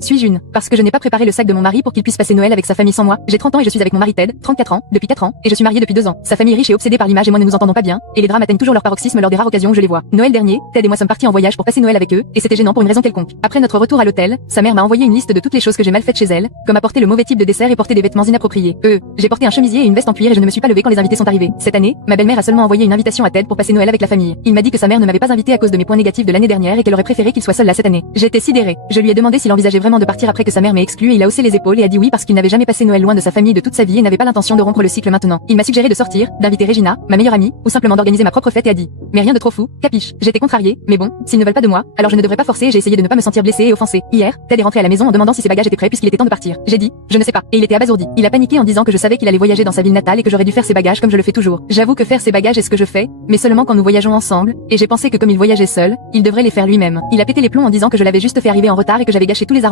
Suis-je une? Parce que je n'ai pas préparé le sac de mon mari pour qu'il puisse passer Noël avec sa famille sans moi. J'ai 30 ans et je suis avec mon mari Ted, 34 ans, depuis 4 ans, et je suis mariée depuis 2 ans. Sa famille riche et obsédée par l'image et moi ne nous entendons pas bien, et les drames atteignent toujours leur paroxysme lors des rares occasions où je les vois. Noël dernier, Ted et moi sommes partis en voyage pour passer Noël avec eux, et c'était gênant pour une raison quelconque. Après notre retour à l'hôtel, sa mère m'a envoyé une liste de toutes les choses que j'ai mal faites chez elle, comme apporter le mauvais type de dessert et porter des vêtements inappropriés. J'ai porté un chemisier et une veste en cuir et je ne me suis pas levée quand les invités sont arrivés. Cette année, ma belle-mère a seulement envoyé une invitation à Ted pour passer Noël avec la famille. Il m'a dit que sa mère ne m'avait pas invité à cause de mes points négatifs de l'année dernière et qu'elle aurait préféré qu'il soit seul là cette année. J'étais sidérée. Je lui ai demandé s'il envisageait vraiment de partir après que sa mère m'ait exclu et il a haussé les épaules et a dit oui parce qu'il n'avait jamais passé Noël loin de sa famille de toute sa vie et n'avait pas l'intention de rompre le cycle maintenant. Il m'a suggéré de sortir, d'inviter Regina, ma meilleure amie, ou simplement d'organiser ma propre fête et a dit mais rien de trop fou, capiche. J'étais contrariée, mais bon, s'ils ne veulent pas de moi, alors je ne devrais pas forcer et j'ai essayé de ne pas me sentir blessée et offensée. Hier, Ted est rentré à la maison en demandant si ses bagages étaient prêts puisqu'il était temps de partir. J'ai dit je ne sais pas et il était abasourdi. Il a paniqué en disant que je savais qu'il allait voyager dans sa ville natale et que j'aurais dû faire ses bagages comme je le fais toujours. J'avoue que faire ses bagages est ce que je fais, mais seulement quand nous voyageons ensemble, et j'ai pensé que comme il voyageait seul, il devrait les faire lui-même. Il a pété les plombs en disant que je l'avais juste fait arriver en retard et que j'avais gâché tous les arrangements